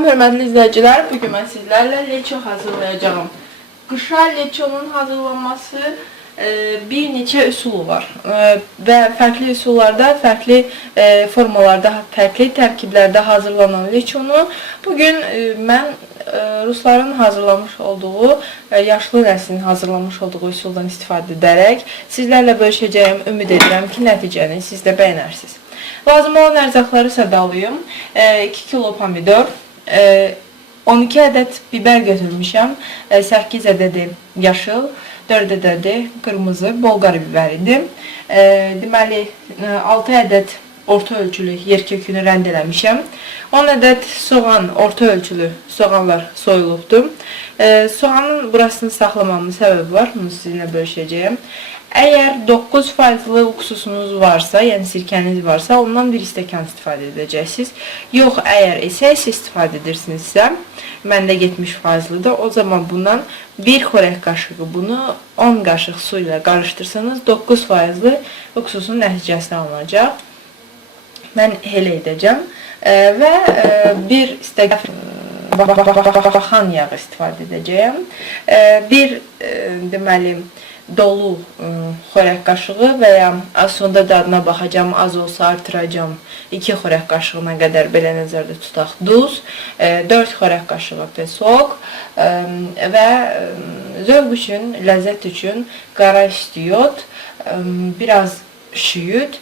Salam hörmətli izləyicilər, bugün mən sizlərlə leço hazırlayacağım. Qışa leçonun hazırlanması bir neçə üsulu var və fərqli üsullarda, fərqli formalarda, fərqli tərkiblərdə hazırlanan leçonu bugün mən Rusların hazırlamış olduğu, yaşlı nəslin hazırlamış olduğu üsuldan istifadə edərək sizlərlə bölüşəcəyim. Ümid edirəm ki, nəticəni siz də bəyənərsiniz. Lazım olan ərzaqları sədalıyım. 2 kilo pomidor, 12 ədəd biber götürmüşəm, 8 ədədi yaşıl, 4 ədədi qırmızı bolqar biberidir. Deməli, 6 ədəd orta ölçülü yer kökünü rəndələmişəm. 10 ədəd soğan, orta ölçülü soğanlar soyulubdur. Soğanın burasını saxlamamın səbəbi var, bunu sizinlə bölüşəcəyim. Əgər 9% uksusunuz varsa, yəni sirkəniz varsa, ondan 1 stəkan istifadə edəcəksiniz. Yox, əgər SS istifadə edirsinizsə, məndə 70%-dır. O zaman bundan 1 xörək qaşığı bunu 10 qaşıq su ilə qarışdırsanız, 9% uksusun nəticəsi alınacaq. Mən elə edəcəm və 1 stəkan baxan yağı istifadə edəcəyəm. Bir deməli dolu xörək qaşığı və ya az sonda dadına baxacağam, az olsa artıracağım. 2 xörək qaşığına qədər belə nəzərdə tutaq duz, 4 xörək qaşığı pesok və zövq üçün, ləzzət üçün qara istiyot, biraz şüyüd,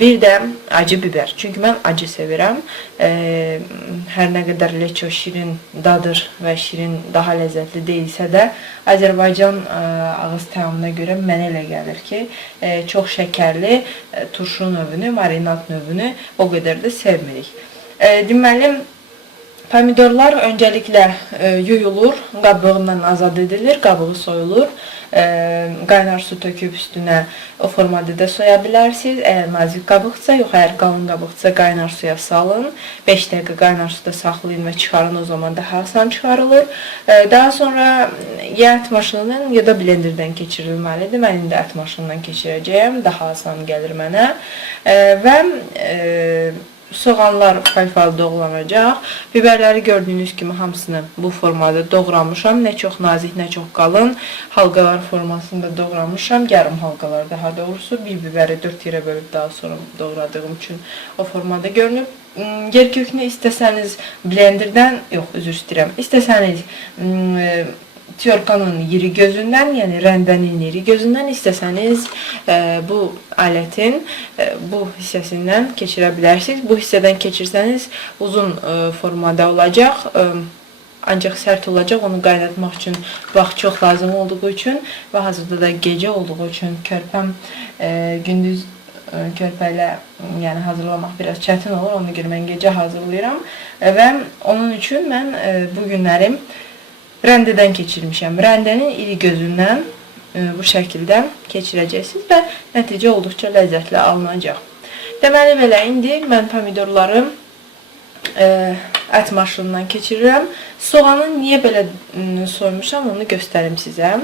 bir də acı biber. Çünki mən acı sevirəm. Hər nə qədər leço şirin dadır və şirin daha ləzzətli deyilsə də, Azərbaycan ağız təamına görə mənə elə gəlir ki, çox şəkərli turşu növünü, marinat növünü o qədər də sevmirik. Deməli, pomidorlar öncəliklə yuyulur, qabığından azad edilir, qabığı soyulur. Qaynar su töküb üstünə o formada da soya bilərsiniz. Əgər nazik qabıqsa, yox, əgər qalın qabıqsa qaynar suya salın. 5 dəqiqə qaynar suda saxlayın və çıxarın, o zaman daha asan çıxarılır. Daha sonra ya ət maşınından ya da blenderdən keçirilməlidir. Mən indi ət maşınından keçirəcəyəm, daha asan gəlir mənə. Və soğanlar fayfal doğranacaq. Biberləri gördüyünüz kimi hamısını bu formada doğramışam. Nə çox nazik, nə çox qalın. Halqalar formasında doğramışam. Yarım halqalar daha doğrusu. Bir biberi 4 yerə bölüb daha sonra doğradığım üçün o formada görünüb. Yer kökünü istəsəniz blenderdən, yox, üzr istəyirəm. İstəsəniz tyorkanın iri gözündən, yəni rəndənin iri gözündən, istəsəniz bu alətin bu hissəsindən keçirə bilərsiniz. Bu hissədən keçirsəniz uzun formada olacaq, ancaq sərt olacaq. Onu qaynatmaq üçün vaxt çox lazım olduğu üçün və hazırda da gecə olduğu üçün körpəm gündüz körpə ilə yəni hazırlamaq biraz çətin olur. Ona görə mən gecə hazırlayıram və onun üçün mən bu günlərim rəndədən keçirmişəm. Rəndənin iri gözündən bu şəkildə keçirəcəksiniz və nəticə olduqca ləzzətli alınacaq. Deməli belə, indi mən pomidorları ət maşınından keçirirəm. Soğanı niyə belə soymuşam, onu göstərim sizə.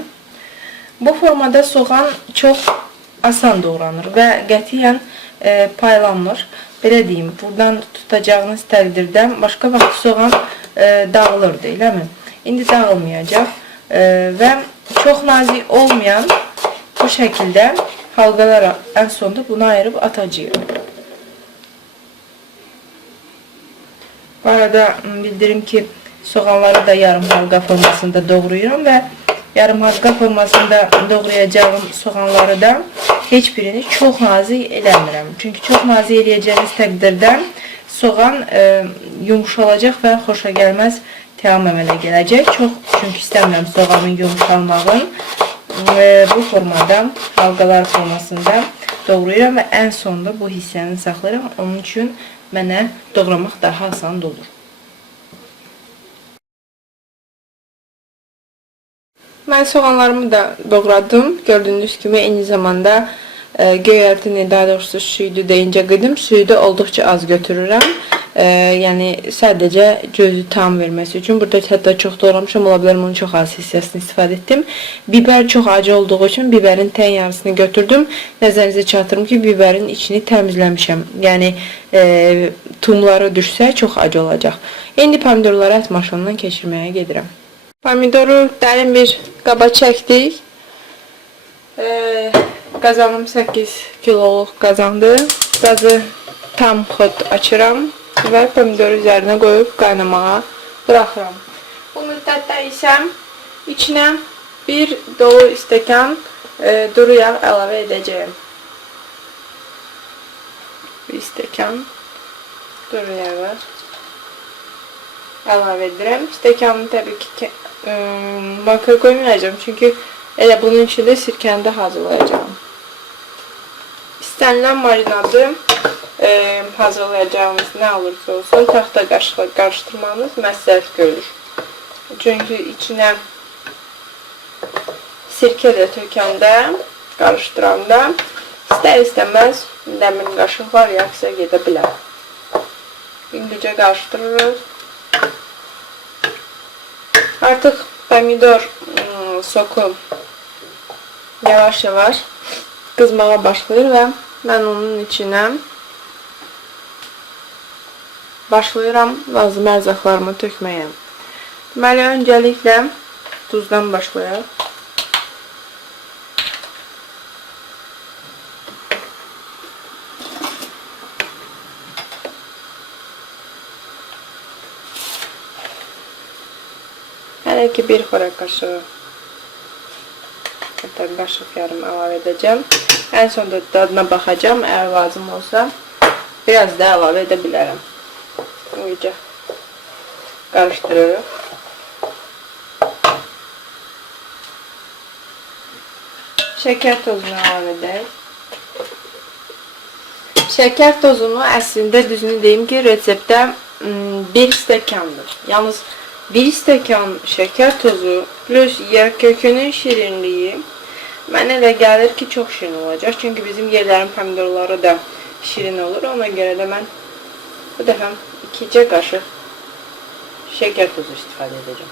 Bu formada soğan çox asan doğranır və qətiyyən paylanmır. Belə deyim, buradan tutacağınız təqdirdə başqa vaxt soğan dağılırdı, eləmi? İndi dağılmayacaq və çox nazik olmayan bu şəkildə halqalara ən sonda bunu ayırıb atacağıq. Bu arada bildirim ki, soğanları da yarım halqa formasında doğrayıram və yarım halqa formasında doğrayacağım soğanları da heç birini çox nazik eləmirəm. Çünki çox nazik eləyəcəyiniz təqdirdə soğan yumuşalacaq və xoşa gəlməz təam əmələ gələcək. Çünki istəmirəm soğanın yumuşalmağın. Bu formada, halqalar formasında doğrayıram və ən sonda bu hissəni saxlayıram. Onun üçün mənə doğramaq daha asan olur. Mən soğanlarımı da doğradım. Gördüyünüz kimi eyni zamanda göyərtini, daha doğrusu suyu da incə qıydım. Suyu da olduqca az götürürəm. Yəni sadəcə gözü tam verməsi üçün. Burada hətta çox doğramışam, ola bilər onun çox az hissəsini istifadə etdim. Biber çox acı olduğu üçün biberin tən yarısını götürdüm. Nəzərinizə çatdırım ki, biberin içini təmizləmişəm. Yəni tumları düşsə çox acı olacaq. İndi pomidorları ət maşınından keçirməyə gedirəm. Pomidoru dərin bir qaba çəkdik. Qazanım 8 kiloluq qazandı. Qazı tam xod açıram və pomidoru üzərinə qoyub qaynamağa buraxıram. Bu müddətdə isə içinə bir dolu stəkan duru yağ əlavə edəcəyim. Bir stəkan duru yağı əlavə edirəm. Stəkanını təbii ki banka qoymayacağım, çünki elə bunun içində sirkəni də hazırlayacağım. İstənilən marinadı hazırlayacağımız nə olursa olsun taxta qaşıqla qarışdırmanız məsləhət görülür. Çünki içinə sirkə də tökəndə, qarışdıranda istər-istəməz dəmir qaşıqlar reaksiya gedə bilər. İndicə qarışdırırıq. Artıq pomidor soku yavaş-yavaş qızmağa başlayır və mən onun içinə başlayıram lazım ərzaqlarımı tökməyə. Deməli, öncəliklə duzdan başlayaq. Hələ ki bir xörək qaşığı, hətta qaşıq yarım əlavə edəcəm. Ən sonda dadına baxacağım, əgər lazım olsa biraz da əlavə edə bilərəm. İyice karıştırırıq. Şeker tozunu əlavə edək. Şeker tozunu əslində düzünü deyim ki, reseptdə 1 stəkandır. Yalnız 1 stəkan şeker tozu plus yer kökünün şirinliyi mənə elə gəlir ki, çox şirin olacaq. Çünki bizim yerlərin pomidorları da şirin olur. Ona görə də mən bu dəfə 2 qaşıq şeker tozu istifadə edəcəm.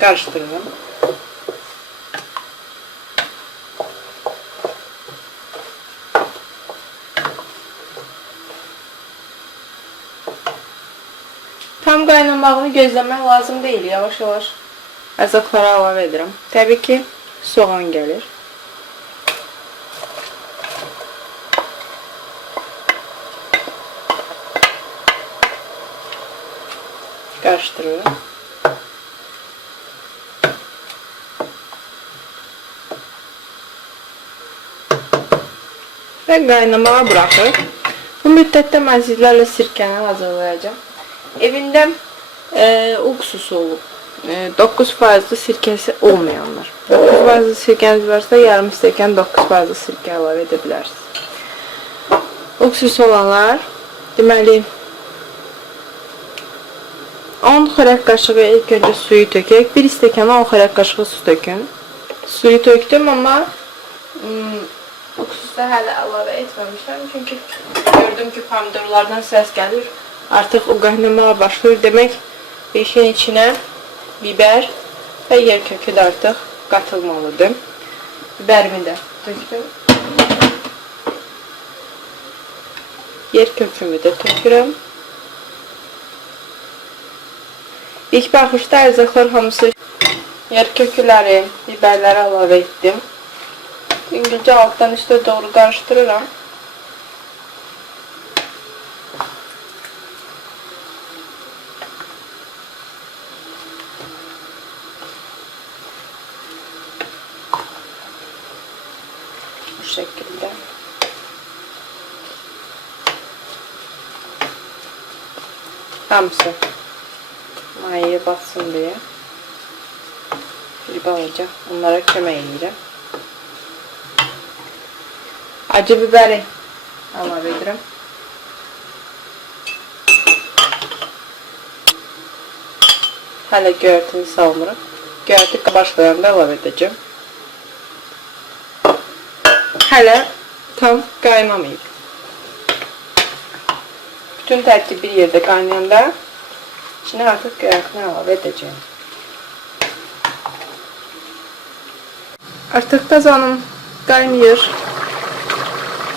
Qarışdırıram. Tam qaynamağını gözləmək lazım deyil. Yavaş-yavaş ərzaqlara əlavə edirəm. Təbii ki, soğan gəlir. Qarışdırıram. Və qaynamağa buraxır. Bu müddətdə mən sizlərlə sirkəni hazırlayacağım. Evində uksusu olub. 9% sirkəsi olmayanlar. 9% sirkəniz varsa yarım stəkan 9% sirkə əlavə edə bilərsiniz. Uksusu olanlar, deməli 10 xörək qaşığı ilk öncə suyu tökək. 1 stəkana 10 xörək qaşığı su tökün. Suyu tökdüm, amma uksusu hələ əlavə etməmişəm. Çünki gördüm ki, pomidorlardan səs gəlir. Artıq o qaynamağa başlayır. Demək, işin içinə biber və yer kökü də artıq qatılmalıdır. Biberimi də tökdüm. Yer kökümü də tökürəm. İlk baxışda ərzaqlar hamısı yer köküləri, biberləri əlavə etdim. İngilcə altdan üstə doğru qarışdırıram. Bu şekilde. Hamısı mayaya batsın diye bir alacağım. Onlara kömək edirəm. Acı biberi əlavə edirəm. Hələ göyərtini salmırıq. Göyərti başlayanda əlavə edəcəm. hələ tam qaynamayıb. Bütün tərkib bir yerdə qaynayanda içine artıq göyərtini əlavə edəcəyim. Artıq qazanım qaynayır.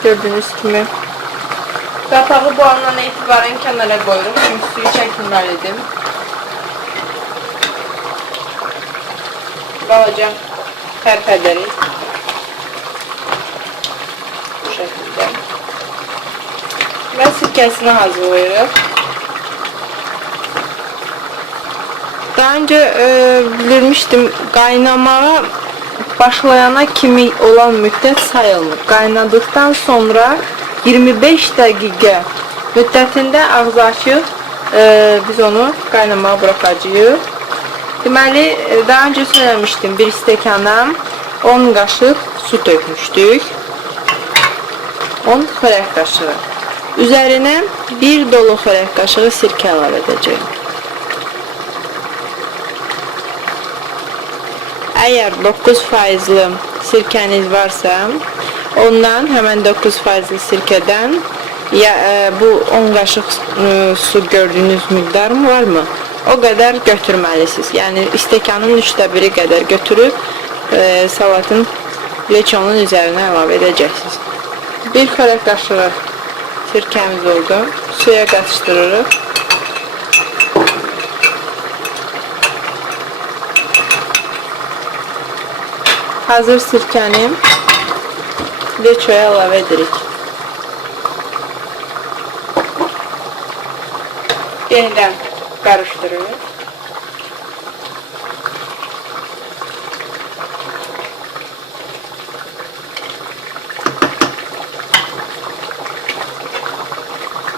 Gördüğünüz kimi. Qapağı bu andan itibaren kənara qoyurum. Çünki suyu çəkilməlidir. Balaca tərpədərik. Bu şəkildə. Və sirkəsini hazırlayırıq. Daha önce bilirmiştim, qaynamağa başlayana kimi olan müddət sayılmır. Qaynadıktan sonra 25 dəqiqə müddətində ağzı açıq biz onu qaynamağa bırakacağıq. Deməli, daha önce söylemiştim, bir stəkana 10 qaşıq su dökmüşdük. 10 xörək qaşığı. Üzərinə bir dolu xörək qaşığı sirkə əlavə edəcəyim. Eğer 9% sirkeniz varsa, ondan hemen 9% sirkeden ya bu 10 qaşıq su gördüğünüz miqdar mı var mı? O qədər götürməlisiniz. Yəni stəkanın 1/3 qədər götürüb salatın leçonun üzerine əlavə edəcəksiniz. Bir xörək qaşığı sirkemiz oldu. Suya qatışdırırıq. Hazır sirkəni leçoya əlavə edirik. Yenidən qarışdırırıq.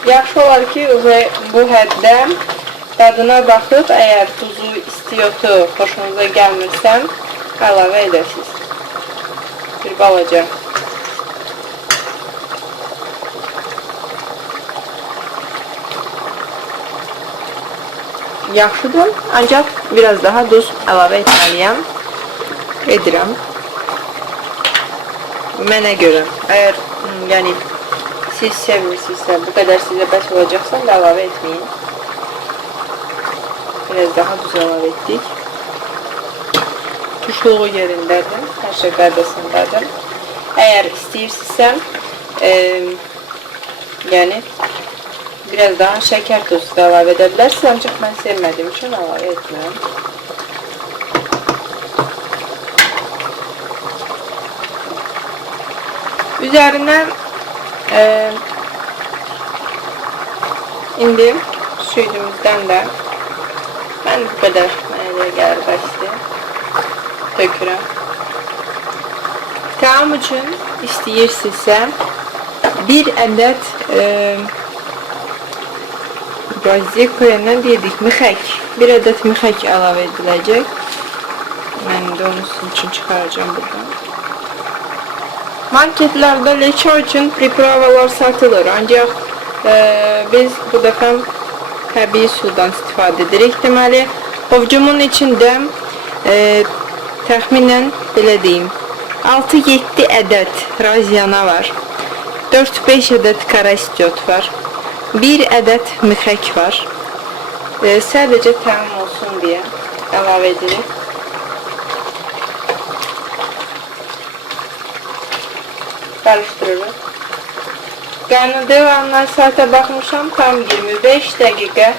Yaxşı olar ki, bu həddə dadına baxıb, əgər tuzu, istiyotu xoşunuza gəlmirsə, əlavə edəsiniz. Bir balaca. Yaxşıdır, ancaq biraz daha duz əlavə etməliyəm. Edirəm. Mənə görə. Əgər yəni siz sevirsinizsə, bu qədər sizə bəs olacaqsa da əlavə etməyin. Biraz daha duz əlavə etdik. Tuşluğu yerindədir, hər şey qaydasındadır. Əgər istəyirsinizsə, yəni biraz daha şəkər tozu da əlavə edə bilərsiniz, ancaq mən sevmədiyim üçün əlavə etmirəm. Üzərinə indi südümüzdən də mən bu qədər mənə gəlir bəsdir. Dökürəm. Təam üçün istəyirsinizsə bir ədəd Raziyaköyəndən dedik, mixək. Bir ədəd mixək əlavə ediləcək. Mən də onu sizin üçün çıxaracağım buradan. Marketlərdə leço üçün pripravalar satılır. Ancaq biz bu dəfə təbii sudan istifadə edirik. Deməli, ovcumun içində təxminən belə deyim 6-7 ədəd raziyana var. 4-5 ədəd karastiot var. Bir ədəd mixək var. Sadəcə təam olsun deyə əlavə edirik. Qarışdırırıq. Qaynadığı anlar saata baxmışam, tam 25 dəqiqə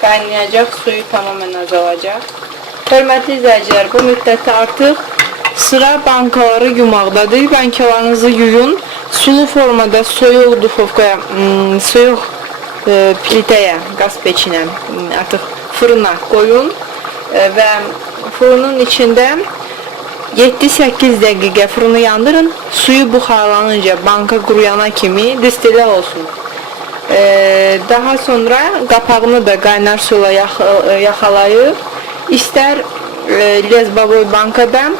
qaynayacaq, suyu tamamen azalacaq. Hörmətli izləyicilər, bu müddətdə artıq sıra bankaları yumaqdadır. Bankalarınızı yuyun. Sulu formada soyuq dufovkaya, soyuq plitəyə, qaz peçinə, artıq fırına qoyun və fırının içində 7-8 dəqiqə fırını yandırın. Suyu buxarlanınca, banka quruyana kimi distilə olsun. Daha sonra qapağını da qaynar suyla yaxalayıb, istər lezbovoy bankada,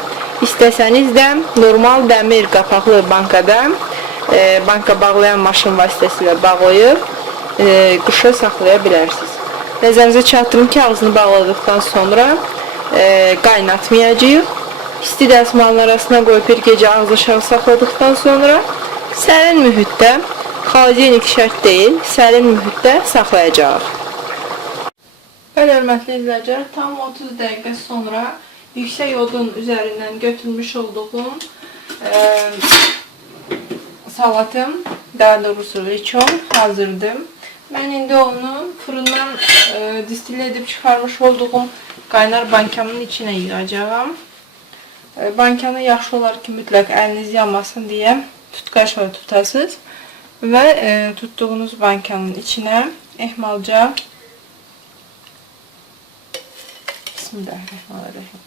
istəsəniz də normal dəmir qapaqlı bankada, banka bağlayan maşın vasitəsilə bağlayıb qışa saxlaya bilərsiniz. Nəzərinizə çatdırım ki, ağzını bağladıqdan sonra qaynatmayacağıq. İsti dəsmalın arasına qoyub bir gecə ağız aşağı saxladıqdan sonra sərin mühitdə, xaladenik şərt deyil, sərin mühitdə saxlayacağıq. Bəli, hörmətli izləyicilər, tam 30 dəqiqə sonra yüksək odun üzərindən götürmüş olduğum salatım, daha doğrusu leçon hazırdır. Mən indi onu fırından distillə edib çıxarmış olduğum qaynar bankamın içinə yığacağım. Bankanı yaxşı olar ki, mütləq əliniz yanmasın deyə tutqaşla tutasınız və tutduğunuz bankanın içinə ehmalca Bismillahirrahmanirrahim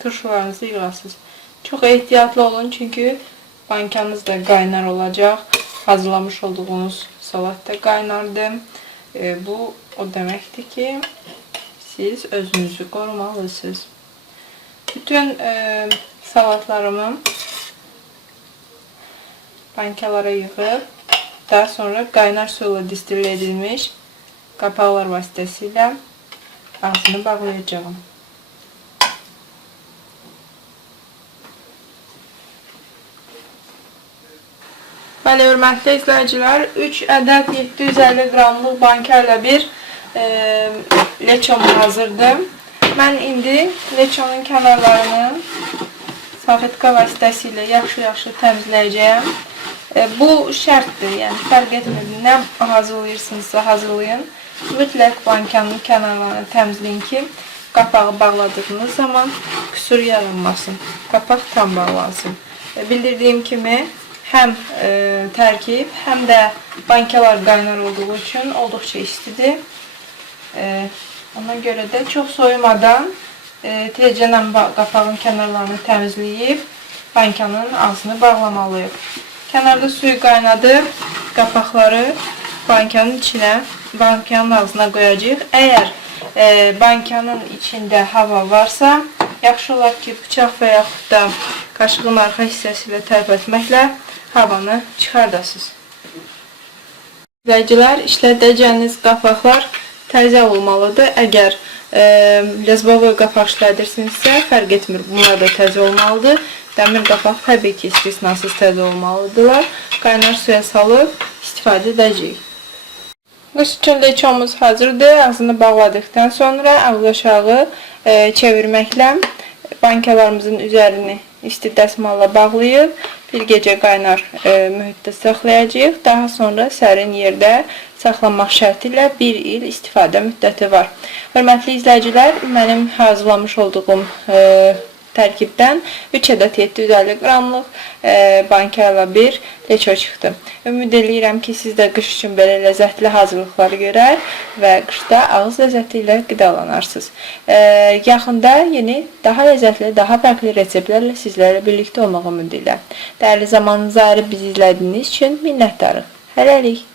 turşularınızı yığasınız. Çox ehtiyatlı olun, çünki bankanız da qaynar olacaq. Hazırlamış olduğunuz salat da qaynardır. Bu o deməkdir ki, siz özünüzü qorumalısınız. Bütün salatlarımı bankalara yığıb, daha sonra qaynar suyla distillə edilmiş qapaqlar vasitəsilə ağzını bağlayacağım. Bəli, hörmətli izləyicilər, 3 ədəd 750 qramlıq banka ilə bir leçom hazırdır. Mən indi leçonun kənarlarını salfetka vasitəsilə yaxşı-yaxşı təmizləyəcəyəm. Bu şərtdir, yəni fərq etmir, nə hazırlayırsınızsa hazırlayın. Mütləq bankanın kənarlarını təmizləyin ki, qapağı bağladığınız zaman qüsur yaranmasın, qapaq tam bağlansın. Bildirdiyim kimi, həm tərkib, həm də bankalar qaynar olduğu üçün olduqca istidir. Ona görə də çox soyumadan tezcə qapağın kənarlarını təmizləyib bankanın ağzını bağlamalıyıq. Kənarda suyu qaynadır, qapaqları bankanın içinə, bankanın ağzına qoyacağıq. Əgər bankanın içində hava varsa, yaxşı olar ki, bıçaq və yaxud da qaşığın arxa hissəsi ilə tərpətməklə havanı çıxardasınız. İzləyicilər, işlədəcəyiniz qapaqlar təzə olmalıdır. Əgər lezbovoy qapaq işlədirsinizsə, fərq etmir, bunlar da təzə olmalıdır. Dəmir qapaq təbii ki, istisnasız təzə olmalıdırlar. Qaynar suya salıb istifadə edəcəyik. Qış üçün leçomuz hazırdır. Ağzını bağladıqdan sonra ağız aşağı çevirməklə bankalarımızın üzərini isti dəsmalla bağlayıb bir gecə qaynar mühitdə saxlayacağıq. Daha sonra sərin yerdə saxlanmaq şərti ilə 1 il istifadə müddəti var. Hörmətli izləyicilər, mənim hazırlamış olduğum tərkibdən 3 ədəd 750 qramlıq banka ilə bir leço çıxdı. Ümid edirəm ki, siz də qış üçün belə ləzzətli hazırlıqları görər və qışda ağız ləzzəti ilə qidalanarsınız. Yaxında yeni, daha ləzzətli, daha fərqli reseptlərlə sizlərlə birlikdə olmaq ümidi ilə. Dəyərli zamanınızı ayırıb bizi izlədiyiniz üçün minnətdarıq. Hələlik.